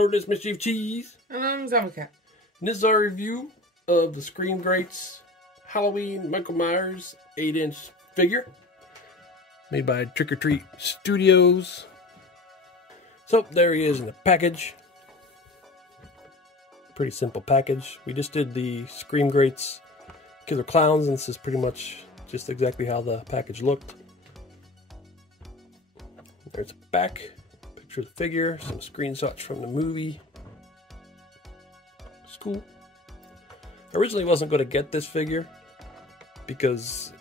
Hello, this is Mischief Cheese. And I'm Zombie. And this is our review of the Scream Greats Halloween Michael Myers 8-inch figure made by Trick or Treat Studios. So there he is in the package. Pretty simple package. We just did the Scream Greats Killer Clowns, and this is pretty much just exactly how the package looked. There's a back picture of the figure, some screenshots from the movie. It's cool. I originally wasn't going to get this figure because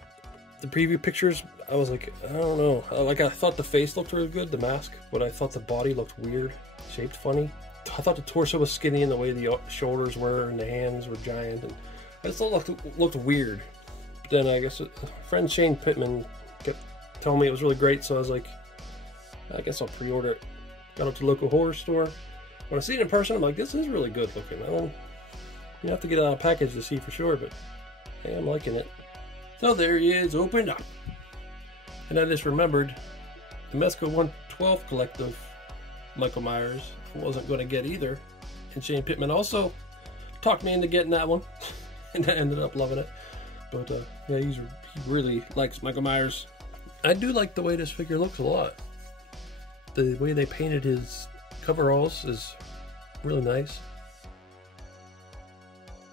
the preview pictures, I was like, I don't know. Like, I thought the face looked really good, the mask, but I thought the body looked weird, shaped funny. I thought the torso was skinny in the way the shoulders were and the hands were giant, and I just thought it looked weird. But then I guess friend Shane Pittman kept telling me it was really great, so I was like, I guess I'll pre-order it. Got up to the local horror store. When I see it in person, I'm like, this is really good looking. You have to get it out of a package to see for sure, but hey, I'm liking it. So there he is, opened up. And I just remembered the Mesco 112 collective Michael Myers I wasn't going to get either. And Shane Pittman also talked me into getting that one. And I ended up loving it. But yeah, he really likes Michael Myers. I do like the way this figure looks a lot. The way they painted his coveralls is really nice.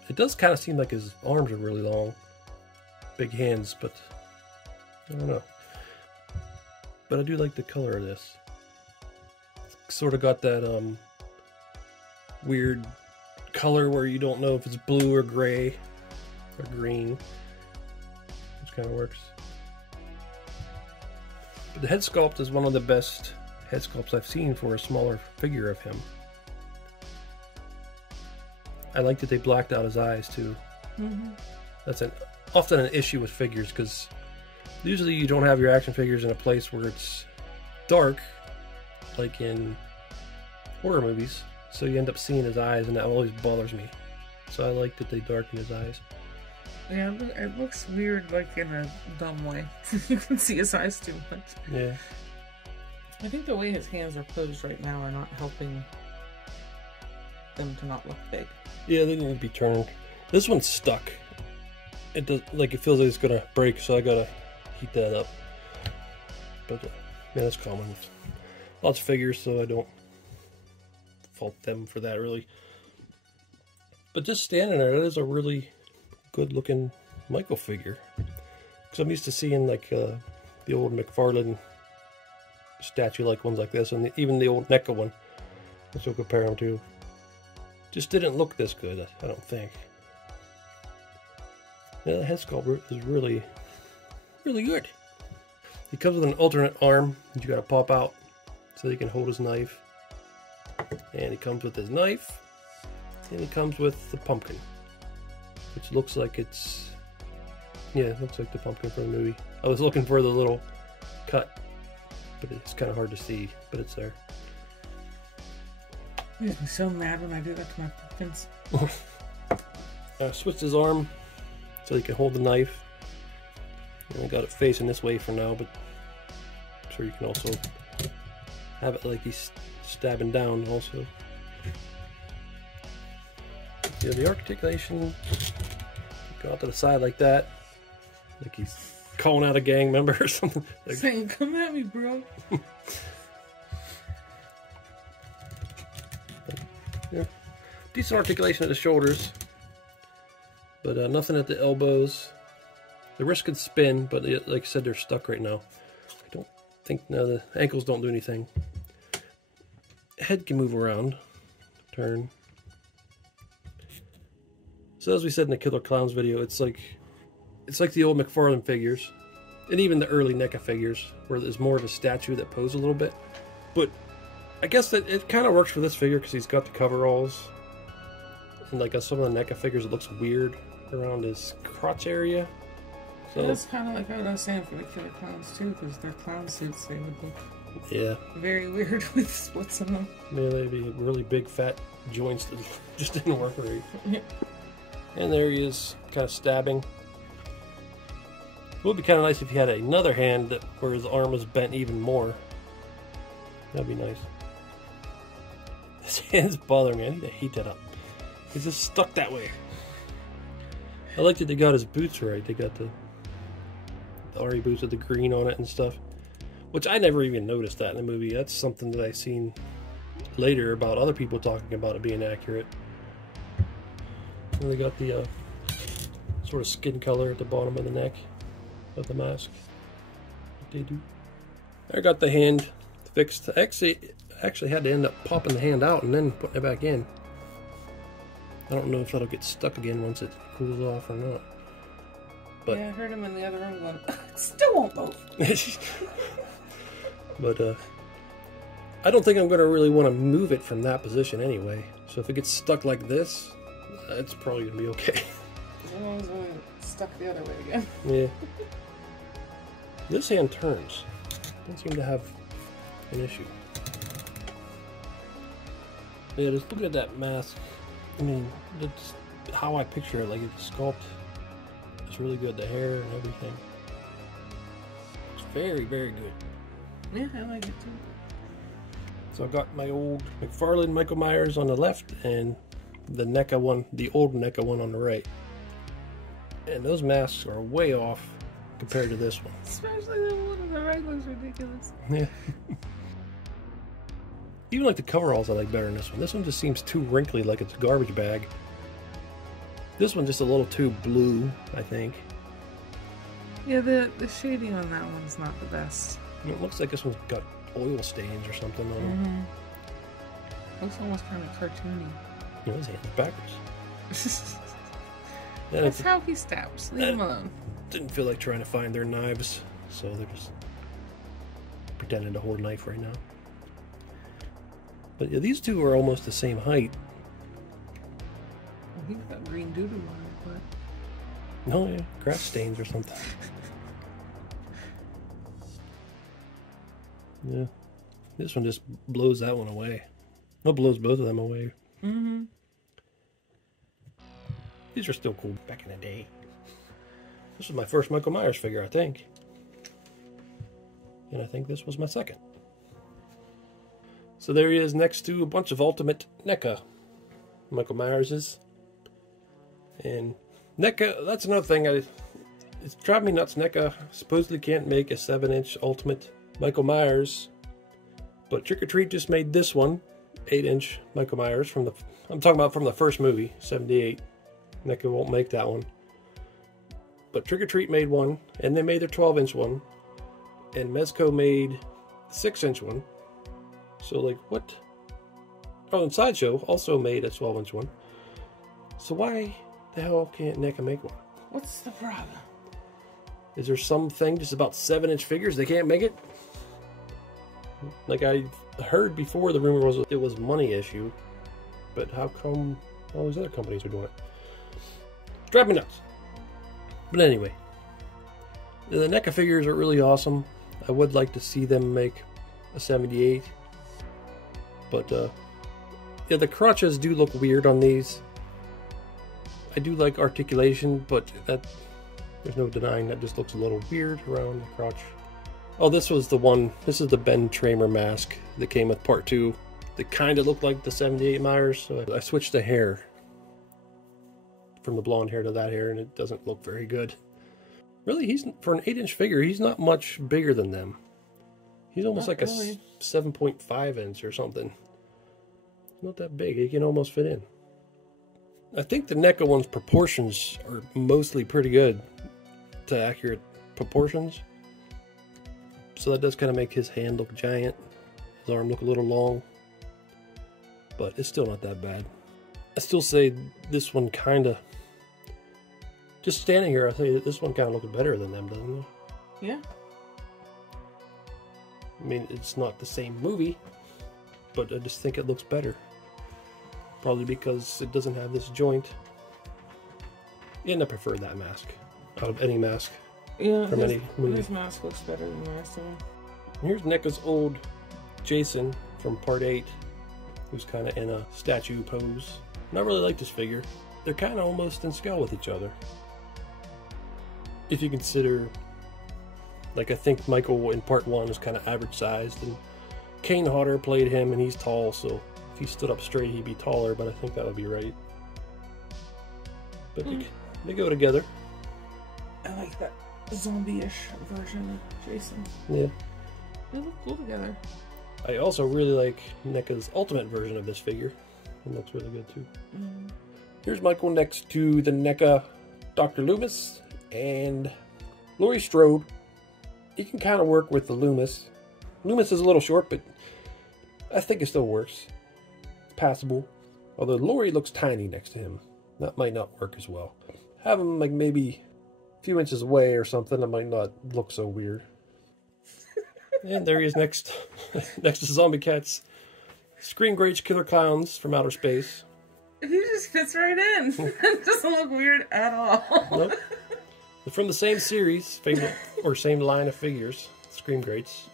It does kind of seem like his arms are really long. Big hands, but I don't know. But I do like the color of this. It's sort of got that weird color where you don't know if it's blue or gray or green, which kind of works. But the head sculpt is one of the best head sculpts I've seen for a smaller figure of him. I like that they blacked out his eyes too. Mm-hmm. That's often an issue with figures, because usually you don't have your action figures in a place where it's dark, like in horror movies, so you end up seeing his eyes, and that always bothers me. So I like that they darken his eyes. Yeah, it looks weird, like in a dumb way. You can see his eyes too much. Yeah. I think the way his hands are posed right now are not helping them to not look big. Yeah, they need to be turned. This one's stuck. It does, like, it feels like it's gonna break, so I gotta heat that up. But yeah, that's common with lots of figures, so I don't fault them for that really. But just standing there, that is a really good looking Michael figure. Because I'm used to seeing like the old McFarlane statue-like ones like this, and even the old NECA one, which we'll compare them to, just didn't look this good, I don't think. Yeah, the head sculpt is really, really good. He comes with an alternate arm that you gotta pop out so he can hold his knife. And he comes with his knife, and he comes with the pumpkin, which looks like it's, yeah, it looks like the pumpkin from the movie. I was looking for the little cut, but it's kind of hard to see, but it's there. It makes me so mad when I do that to my pumpkins. I switched his arm so he can hold the knife. I got it facing this way for now, but I'm sure you can also have it like he's stabbing down also. Yeah, the articulation, go out to the side like that, like he's calling out a gang member or something. Like, saying, come at me, bro. Yeah. Decent articulation at the shoulders, but nothing at the elbows. The wrist could spin, but like I said, they're stuck right now. I don't think, no, the ankles don't do anything. Head can move around, turn. So as we said in the Killer Clowns video, it's like the old McFarlane figures, and even the early NECA figures, where there's more of a statue that poses a little bit. But I guess that it kind of works for this figure because he's got the coveralls, and like some of the NECA figures, it looks weird around his crotch area. So that's kind of like what I was saying for the Killer Clowns too, because their clown suits, they would look very weird with splits in them. Yeah, they'd be really big fat joints that just didn't work right. Yeah. And there he is, kind of stabbing. It would be kind of nice if he had another hand where his arm was bent even more. That'd be nice. His hand's bothering me. I need to heat that up. He's just stuck that way. I like that they got his boots right. They got the RE boots with the green on it and stuff. Which I never even noticed that in the movie. That's something that I seen later about other people talking about it being accurate. And they got the sort of skin color at the bottom of the neck of the mask. What they do. I got the hand fixed. I actually had to end up popping the hand out and then putting it back in. I don't know if that'll get stuck again once it cools off or not. But yeah, I heard him in the other room going, it still won't move. But I don't think I'm going to really want to move it from that position anyway. So if it gets stuck like this, it's probably going to be okay. As long as it's stuck the other way again. Yeah. This hand turns. Doesn't seem to have an issue. Yeah, just looking at that mask, I mean, that's how I picture it. Like, it's sculpt is really good. The hair and everything. It's very, very good. Yeah, I like it too. So I've got my old McFarlane Michael Myers on the left and the NECA one, the old NECA one on the right. And those masks are way off compared to this one. Especially the one on the right looks ridiculous. Yeah. Even like the coveralls I like better than this one. This one just seems too wrinkly, like it's a garbage bag. This one's just a little too blue, I think. Yeah, the shading on that one's not the best. It looks like this one's got oil stains or something on it. Looks almost kind of cartoony. You know, his hand's backwards. That's how he stabs. Leave him alone. Didn't feel like trying to find their knives, so they're just pretending to hold a knife right now. But yeah, these two are almost the same height. Well, he's got green doo-doo on it, but... No, yeah, grass stains or something. Yeah, this one just blows that one away. Well, blows both of them away. These are still cool back in the day. This was my first Michael Myers figure, I think. And I think this was my second. So there he is next to a bunch of Ultimate NECA Michael Myerses. And NECA, that's another thing. It's driving me nuts. NECA supposedly can't make a 7-inch Ultimate Michael Myers. But Trick or Treat just made this one, 8-inch Michael Myers from the... I'm talking about from the first movie, 78. NECA won't make that one. But Trick or Treat made one, and they made their 12-inch one. And Mezco made the 6-inch one. So, like, what? Oh, and Sideshow also made a 12-inch one. So why the hell can't NECA make one? What's the problem? Is there something just about 7-inch figures they can't make it? Like I heard before, the rumor was it was a money issue. But how come all these other companies are doing it? Drive me nuts. But anyway, the NECA figures are really awesome. I would like to see them make a 78. But, yeah, the crotches do look weird on these. I do like articulation, but there's no denying that just looks a little weird around the crotch. Oh, this was the one, this is the Ben Tramer mask that came with part 2. That kind of looked like the 78 Myers, so I switched the hair from the blonde hair to that hair, and it doesn't look very good. Really, for an 8-inch figure, he's not much bigger than them. He's almost not like really. A 7.5 inch or something. Not that big. He can almost fit in. I think the NECA one's proportions are mostly pretty good to accurate proportions. So that does kind of make his hand look giant. His arm look a little long. But it's still not that bad. I still say this one kind of... Just standing here, I say that this one kind of looks better than them, doesn't it? Yeah. I mean, it's not the same movie, but I just think it looks better. Probably because it doesn't have this joint. And I prefer that mask out of any mask. Yeah, from any movie. His mask looks better than the rest of them. Here's NECA's old Jason from part 8, who's kind of in a statue pose. And I really like this figure. They're kind of almost in scale with each other. If you consider, like, I think Michael in part 1 was kind of average sized, and Kane Hodder played him, and he's tall, so If he stood up straight, he'd be taller, but I think that would be right. But they go together. I like that zombie-ish version of Jason. Yeah. They look cool together. I also really like NECA's ultimate version of this figure. It looks really good too. Here's Michael next to the NECA Dr. Loomis and Laurie Strode. You can kind of work with the Loomis. Loomis is a little short, but I think it still works. It's passable. Although Laurie looks tiny next to him. That might not work as well. Have him like maybe a few inches away or something. That might not look so weird. And there he is next to Zombie Cat's Scream Greats Killer Clowns from Outer Space. He just fits right in. It doesn't look weird at all. Nope. They're from the same series, same line of figures, Scream Greats.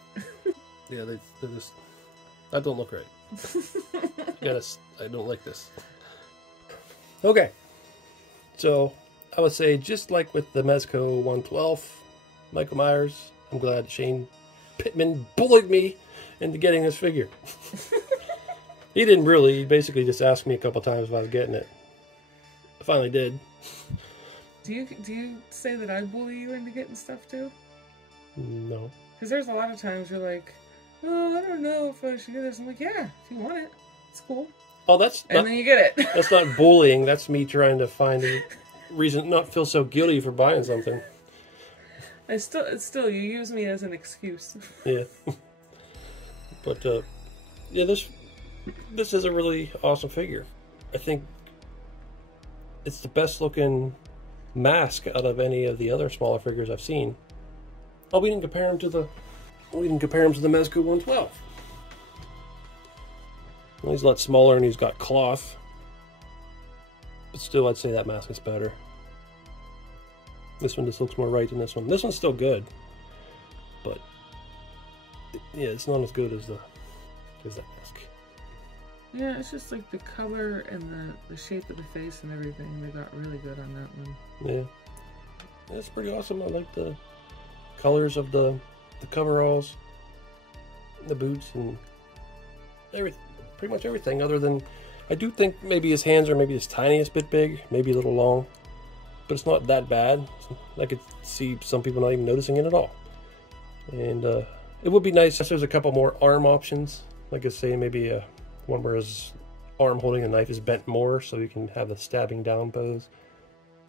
Yeah, they're just... That don't look right. I don't like this. Okay. So, I would say, just like with the Mezco 112, Michael Myers, I'm glad Shane Pittman bullied me into getting this figure. He didn't really. He basically just asked me a couple times if I was getting it. I finally did. Do you say that I bully you into getting stuff too? No. Because there's a lot of times you're like, oh, I don't know if I should do this. I'm like, yeah, if you want it, it's cool. Oh, and then you get it. That's not bullying. That's me trying to find a reason not feel so guilty for buying something. It's still you use me as an excuse. Yeah. But yeah, this is a really awesome figure. I think it's the best looking mask out of any of the other smaller figures I've seen. Oh, we didn't compare him to the Mezco 112. Well, he's a lot smaller and he's got cloth. But still, I'd say that mask is better. This one just looks more right than this one. This one's still good, but yeah, it's not as good as that mask. Yeah, it's just like the color and the shape of the face and everything. They got really good on that one. Yeah, that's pretty awesome. I like the colors of the coveralls, the boots, and pretty much everything. Other than, I do think maybe his hands are maybe his tiniest bit big, maybe a little long. But it's not that bad. I could see some people not even noticing it at all. And it would be nice if there's a couple more arm options. Like I say, maybe one where his arm holding a knife is bent more so you can have the stabbing down pose.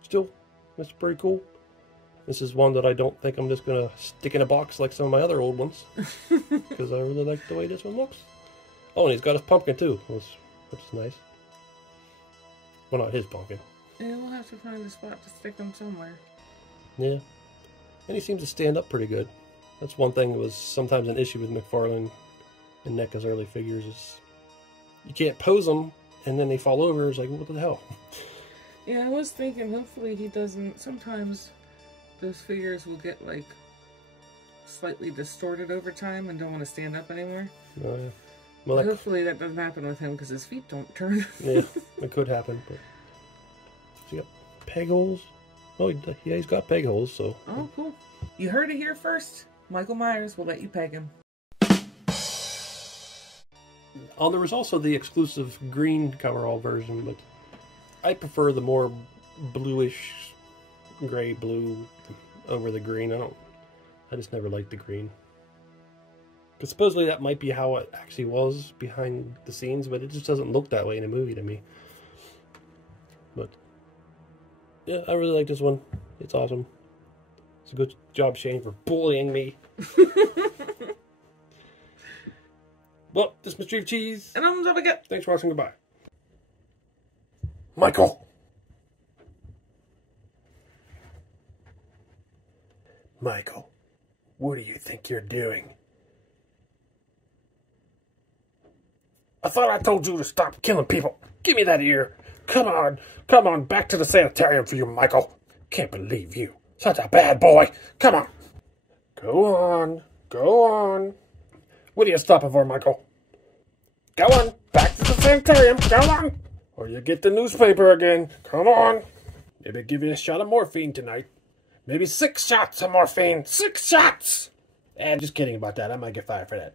Still, that's pretty cool. This is one that I don't think I'm just going to stick in a box like some of my other old ones. Because I really like the way this one looks. Oh, and he's got his pumpkin too, which is nice. Well, not his pumpkin. Yeah, we'll have to find a spot to stick them somewhere. Yeah. And he seems to stand up pretty good. That's one thing that was sometimes an issue with McFarlane and NECA's early figures is you can't pose them and then they fall over. It's like, what the hell? Yeah, I was thinking hopefully he doesn't... Sometimes those figures will get like slightly distorted over time and don't want to stand up anymore. Oh, yeah. Well, hopefully that doesn't happen with him because his feet don't turn. Yeah, it could happen, but... He got peg holes. Oh, yeah, he's got peg holes, so... Oh, cool. You heard it here first. Michael Myers will let you peg him. Oh, there was also the exclusive green coverall version, but I prefer the more bluish, gray blue over the green. I just never liked the green. Because supposedly that might be how it actually was behind the scenes, but it just doesn't look that way in a movie to me. But... yeah, I really like this one. It's awesome. It's a good job, Shane, for bullying me. Well, this is Mr. Evilcheese. And I'm Zombie Cat. Thanks for watching. Goodbye. Michael. Michael, what do you think you're doing? I thought I told you to stop killing people. Give me that ear. Come on, back to the sanitarium for you, Michael. Can't believe you. Such a bad boy. Come on. Go on. What are you stopping for, Michael? Go on, back to the sanitarium. Go on. Or you get the newspaper again. Come on. Maybe give you a shot of morphine tonight. Maybe 6 shots of morphine. 6 shots! And just kidding about that. I might get fired for that.